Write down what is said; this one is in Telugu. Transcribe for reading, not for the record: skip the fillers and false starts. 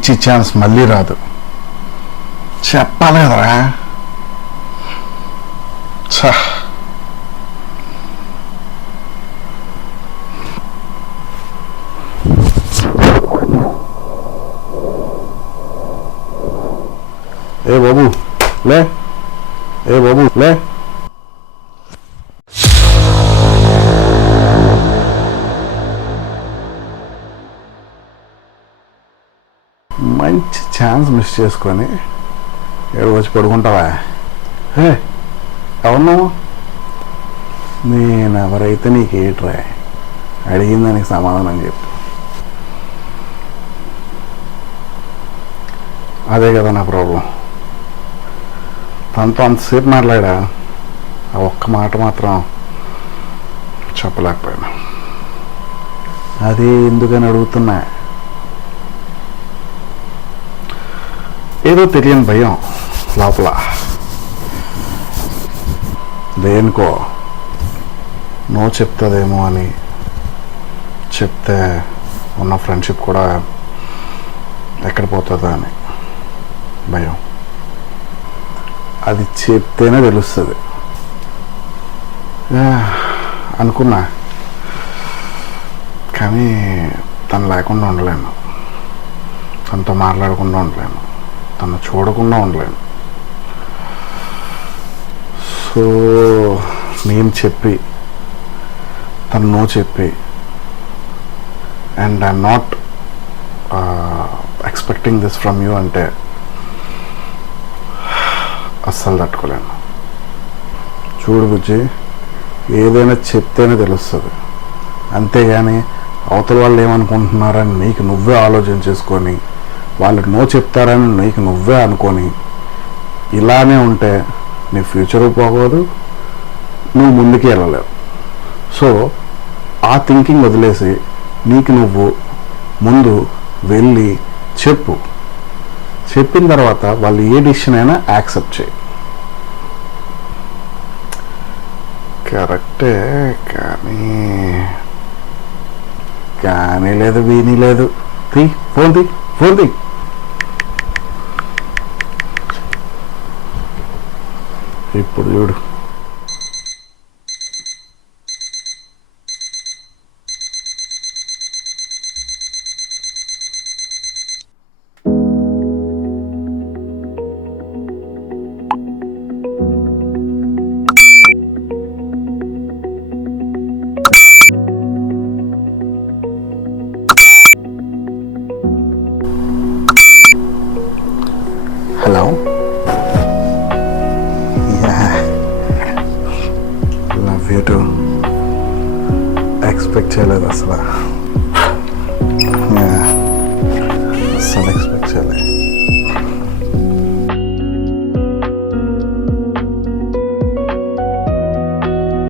మంచి ఛాన్స్ మళ్ళీ రాదు. చెప్పాలి కదరా. ఛ, ఏ బాబు లే, ఏ బాబు లే. మంచి ఛాన్స్ మిస్ చేసుకొని ఏడు వచ్చి పడుకుంటావా? హే అవును, నేను ఎవరైతే నీకు ఏట్రా అడిగిన దానికి సమాధానం చెప్పు. అదే కదా నా ప్రాబ్లం. తనతో అంతసేపు మాట్లాడా, ఆ ఒక్క మాట మాత్రం చెప్పలేకపోయాను. అది ఎందుకని అడుగుతున్నా, ఏదో తెలియని భయం లోపల. దేనికో నో చెప్తుందేమో అని, చెప్తే ఉన్న ఫ్రెండ్షిప్ కూడా ఎక్కడ పోతుందో అని భయం. అది చెప్తేనే తెలుస్తుంది అనుకున్నా, కానీ తను లేకుండా ఉండలేను, తనతో మాట్లాడకుండా ఉండలేను, తను చూడకుండా ఉండలేను. సో నేను చెప్పి తను నో చెప్పి, and I'm not expecting this from you అంటే అస్సలు తట్టుకోలేను. చూడు బుజ్జి, ఏదైనా చెప్తేనే తెలుస్తుంది, అంతేగాని అవతల వాళ్ళు ఏమనుకుంటున్నారని నీకు నువ్వే ఆలోచన చేసుకొని, వాళ్ళు నో చెప్తారని నీకు నువ్వే అనుకొని ఇలానే ఉంటే నీ ఫ్యూచరు పోగోదు, నువ్వు ముందుకు వెళ్ళలేవు. సో ఆ థింకింగ్ వదిలేసి నీకు నువ్వు ముందు వెళ్ళి చెప్పు. చెప్పిన తర్వాత వాళ్ళు ఏ డిసిషన్ అయినా యాక్సెప్ట్ చేయి. కరెక్టే, కానీ లేదు, వీని లేదు. ఫోన్ తీ. ఇప్పుడు చూడు. Hello, love you to. Expect చేయలేదు అసలు.